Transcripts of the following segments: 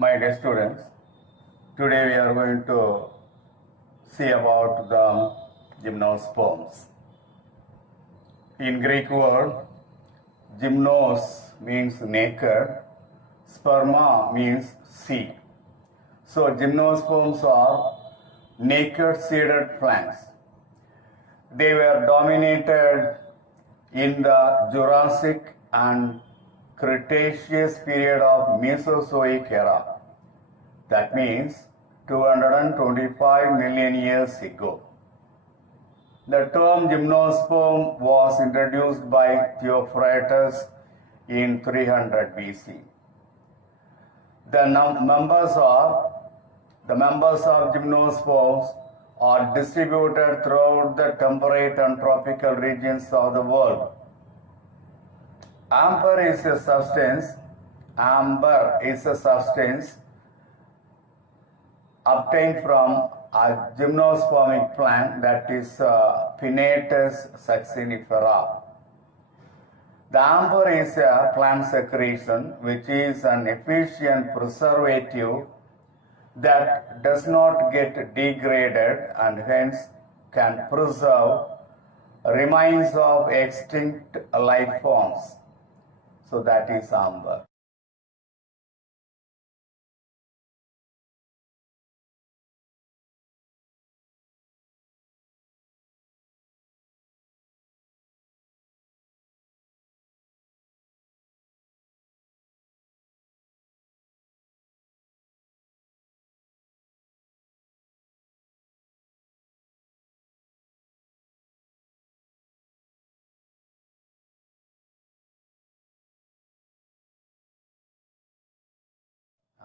My dear students, today we are going to see about the gymnosperms. In Greek word, gymnos means naked, sperma means seed. So gymnosperms are naked seeded plants. They were dominated in the Jurassic and Cretaceous period of Mesozoic era. That means 225 million years ago. The term gymnosperm was introduced by Theophrastus in 300 BC. The members of gymnosperms are distributed throughout the temperate and tropical regions of the world. Amber is a substance obtained from a gymnospermic plant, that is Pinnatus succinifera. The amber is a plant secretion which is an efficient preservative that does not get degraded and hence can preserve remains of extinct life forms. So that is amber.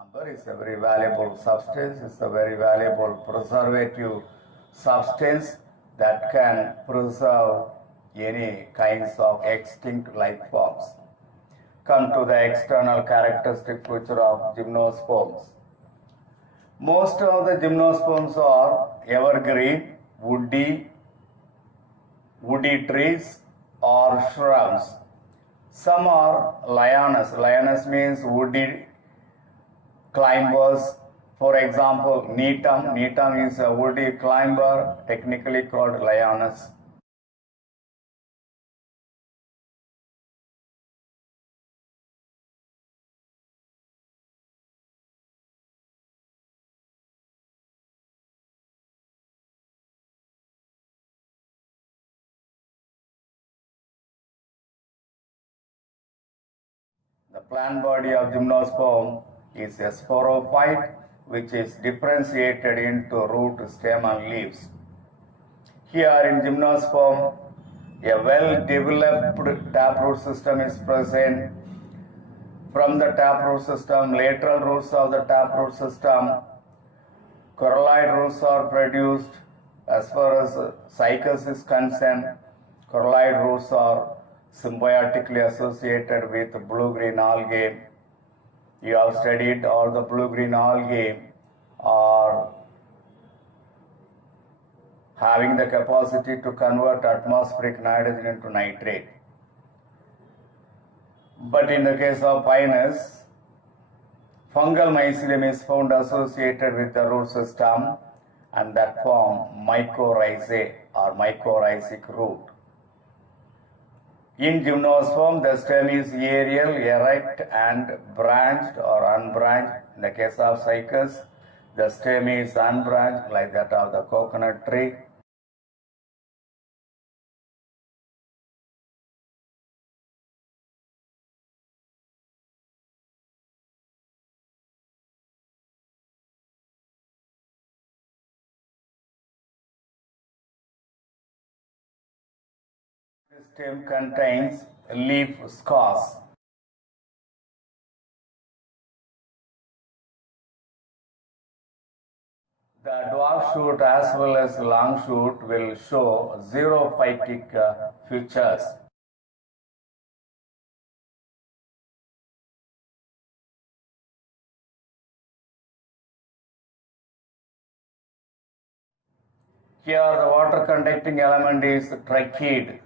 Amber is a very valuable substance. It's a very valuable preservative substance that can preserve any kinds of extinct life forms. Come to the external characteristic feature of gymnosperms. Most of the gymnosperms are evergreen, woody trees or shrubs. Some are lianas. Lianas means woody climbers. For example, Neetum. Neetum is a woody climber, technically called lianas. The plant body of gymnosperm is a sporophyte which is differentiated into root, stem and leaves. Here in gymnosperm, a well-developed taproot system is present. From the taproot system, lateral roots of the taproot system, coralloid roots are produced. As far as cycas is concerned, coralloid roots are symbiotically associated with blue-green algae. You have studied all the blue-green algae are having the capacity to convert atmospheric nitrogen into nitrate. But in the case of Pinus, fungal mycelium is found associated with the root system and that form mycorrhizae or mycorrhizic root. In gymnosperm, the stem is aerial, erect and branched or unbranched. In the case of cycas, the stem is unbranched like that of the coconut tree. The stem contains leaf scars. The dwarf shoot as well as long shoot will show xerophytic features. Here the water conducting element is trachea.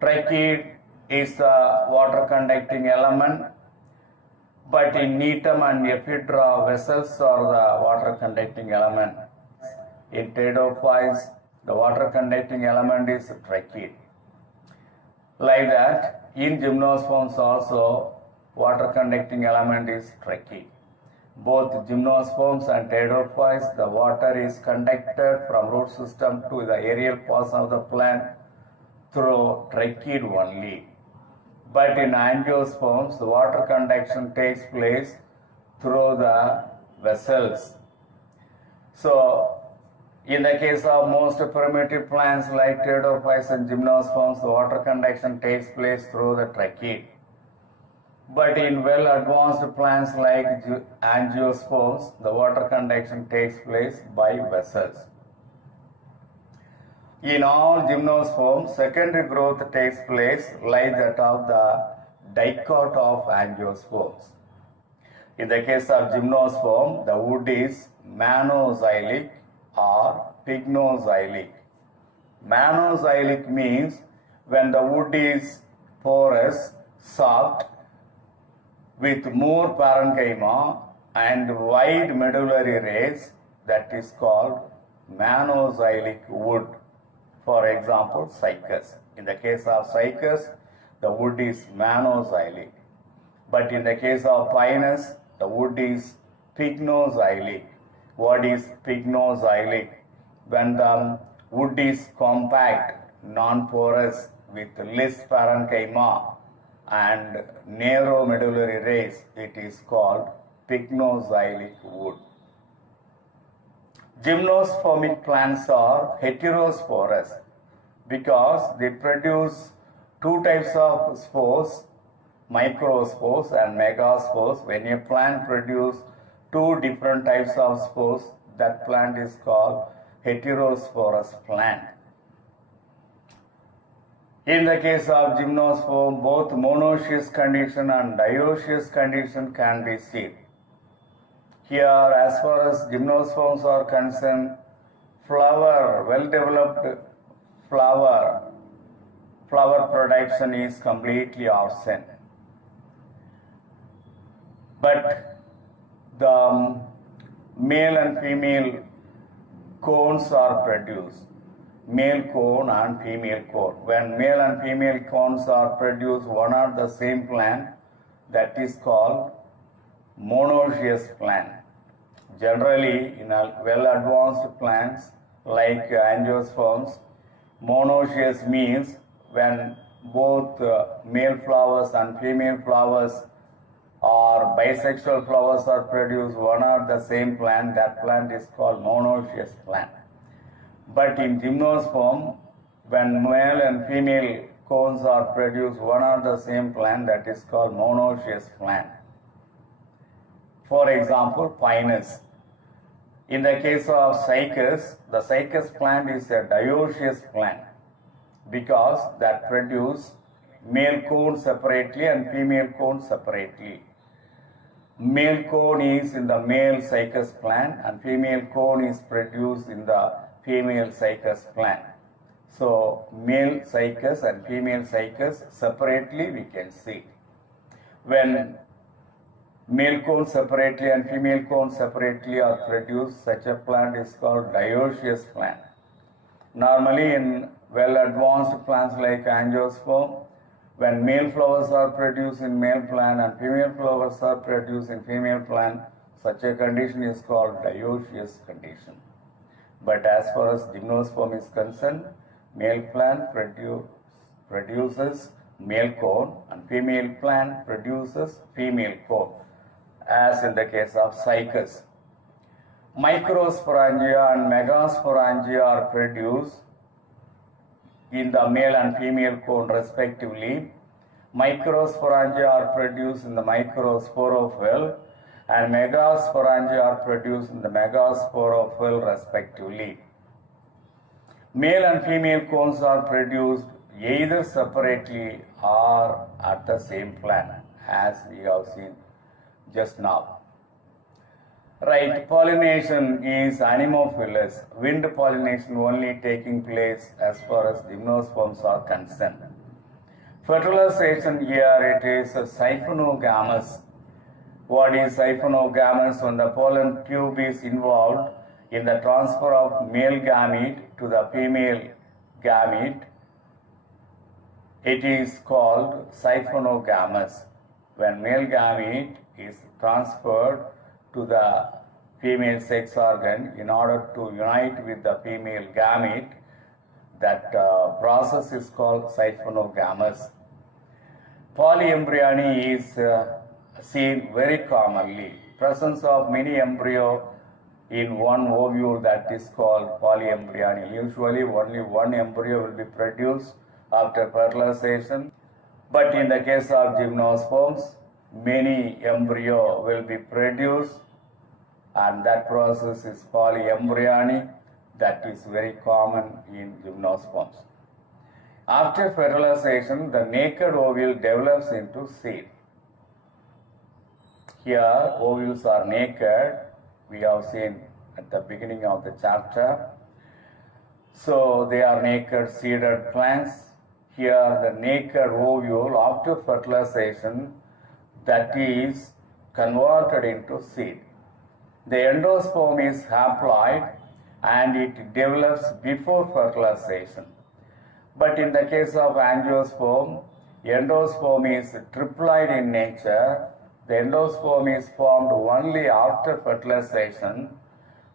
Trachea is the water conducting element. But in Netum and Ephedra, vessels are the water conducting element. In Pteridophytes, the water conducting element is trachea. Like that, in Gymnosperms also, water conducting element is trachea. Both Gymnosperms and Pteridophytes, the water is conducted from root system to the aerial parts of the plant through trachea only. But in Angiosperms, the water conduction takes place through the vessels. So, in the case of most primitive plants like Pteridophytes and Gymnosperms, the water conduction takes place through the trachea. But in well-advanced plants like Angiosperms, the water conduction takes place by vessels. In all Gymnosperms, secondary growth takes place like that of the dicot of Angiosperms. In the case of Gymnosperm, the wood is monoxylic or pygnoxylic. Monoxylic means when the wood is porous, soft, with more parenchyma and wide medullary rays, that is called monoxylic wood. For example, cycas. In the case of cycas, the wood is monoxylic. But in the case of pinus, the wood is pygnoxylic. What is pygnoxylic? When the wood is compact, non-porous, with less parenchyma and narrow medullary rays, it is called pygnoxylic wood. Gymnospermic plants are heterosporous because they produce two types of spores, microspores and megaspores. When a plant produces two different types of spores, that plant is called heterosporous plant. In the case of Gymnosperm, both monoecious condition and dioecious condition can be seen. Here, as far as Gymnosperms are concerned, well-developed flower production is completely absent. But the male and female cones are produced. Male cone and female cone. When male and female cones are produced one at the same plant, that is called monoecious plant. Generally, in well-advanced plants like Angiosperms, monoecious means when both male flowers and female flowers or bisexual flowers are produced one at the same plant, that plant is called monoecious plant. But in Gymnosperm, when male and female cones are produced one at the same plant, that is called monoecious plant. For example, pinus. In the case of cycas, the cycas plant is a dioecious plant because that produce male cone separately and female cone separately. Male cone is in the male cycas plant and female cone is produced in the female cycas plant. So, male cycas and female cycas separately we can see. When male cone separately and female cone separately are produced, such a plant is called dioecious plant. Normally in well-advanced plants like Angiosperm, when male flowers are produced in male plant and female flowers are produced in female plant, such a condition is called dioecious condition. But as far as Gymnosperm is concerned, male plant produces male cone and female plant produces female cone, as in the case of cycas. Microsporangia and megasporangia are produced in the male and female cone respectively. Microsporangia are produced in the microsporophyll and megasporangia are produced in the megasporophyll respectively. Male and female cones are produced either separately or at the same plant, as we have seen just now. Right, pollination is anemophilous. Wind pollination only taking place as far as Gymnosperms are concerned. Fertilization here it is siphonogamous. What is hyphonogamous? When the pollen tube is involved in the transfer of male gamete to the female gamete, it is called siphonogamous. When male gamete is transferred to the female sex organ in order to unite with the female gamete, that process is called siphonogamous. Polyembryony is seen very commonly. Presence of many embryo in one ovule, that is called polyembryony. Usually only one embryo will be produced after fertilization, but in the case of gymnosperms, many embryo will be produced, and that process is polyembryony. That is very common in gymnosperms. After fertilization, the naked ovule develops into seed. Here, ovules are naked. We have seen at the beginning of the chapter. So, they are naked seeded plants. Here, the naked ovule after fertilization, that is converted into seed. The endosperm is haploid and it develops before fertilization. But in the case of angiosperm, endosperm is triploid in nature. The endosperm is formed only after fertilization.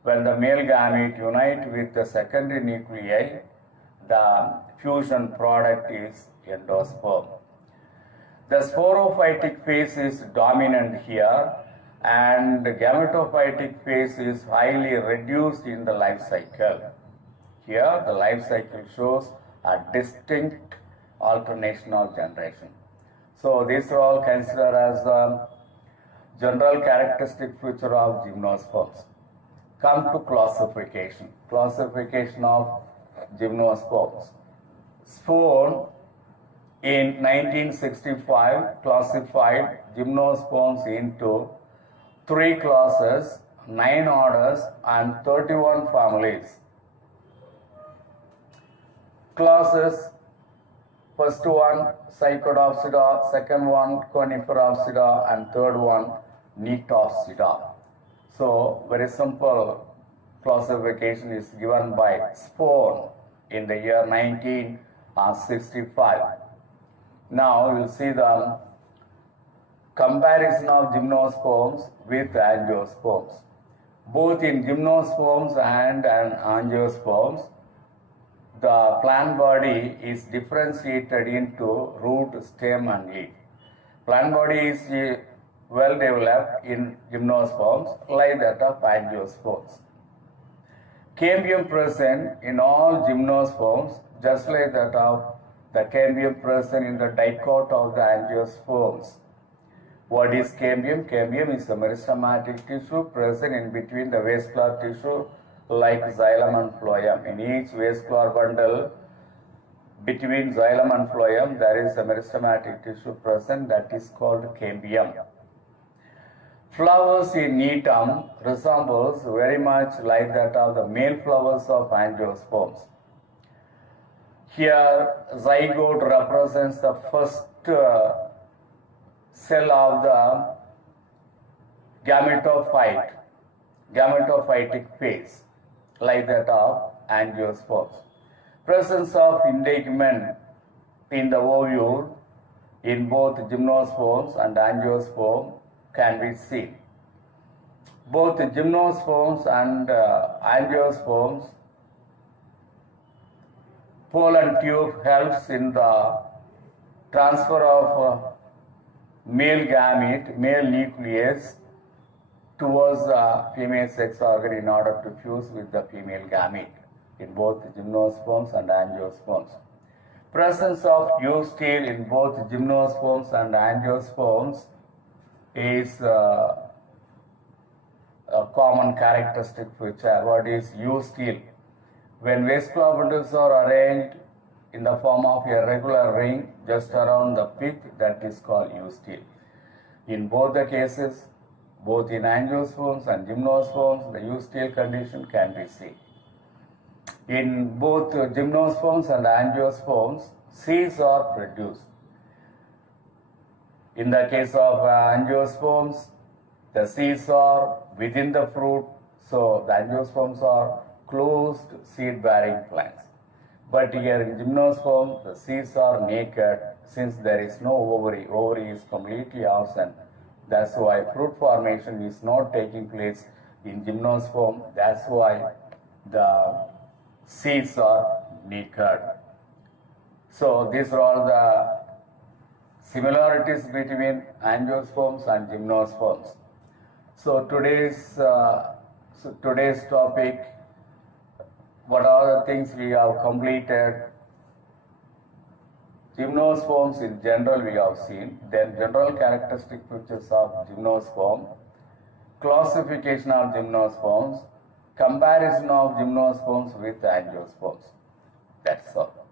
When the male gamete unite with the secondary nuclei, the fusion product is endosperm. The sporophytic phase is dominant here, and the gametophytic phase is highly reduced in the life cycle. Here, the life cycle shows a distinct alternation of generation. So, these are all considered as the general characteristic feature of gymnosperms. Come to classification. Classification of gymnosperms. Spohn in 1965 classified gymnosperms into 3 classes, 9 orders and 31 families. Classes: first one Psychodopsida, second one Coniferopsida, and third one Gnetopsida. So, very simple classification is given by Spohn in the year 1965. Now, you will see the comparison of gymnosperms with angiosperms. Both in gymnosperms and angiosperms, the plant body is differentiated into root, stem and leaf. Plant body is well developed in gymnosperms like that of angiosperms. Cambium present in all gymnosperms just like that of the cambium present in the dicot of the angiosperms. What is cambium? Cambium is a meristematic tissue present in between the vascular tissue like xylem and phloem. In each vascular bundle between xylem and phloem, there is a meristematic tissue present, that is called cambium. Flowers in Gnetum resembles very much like that of the male flowers of angiosperms. Here, zygote represents the first cell of the gametophytic phase, like that of angiosperms. Presence of integument in the ovule in both gymnosperms and angiosperm can be seen. Both gymnosperms and angiosperms, pollen tube helps in the transfer of male gamete, male nucleus towards the female sex organ in order to fuse with the female gamete in both gymnosperms and angiosperms. Presence of eustyl in both gymnosperms and angiosperms is a common characteristic feature. What is eustyl? When vascular bundles are arranged in the form of a regular ring just around the pith, that is called eustyl. In both the cases, both in angiosperms and gymnosperms, the eustyl condition can be seen. In both gymnosperms and angiosperms, seeds are produced. In the case of angiosperms, The seeds are within the fruit, so the angiosperms are closed seed-bearing plants. But here in gymnosperm, the seeds are naked since there is no ovary. Ovary is completely absent. That's why fruit formation is not taking place in gymnosperm. That's why the seeds are naked. So these are all the similarities between angiosperms and gymnosperms. So today's topic, what are the things we have completed? Gymnosperms in general we have seen, then general characteristic features of gymnosperm, classification of gymnosperms, comparison of gymnosperms with angiosperms. That's all.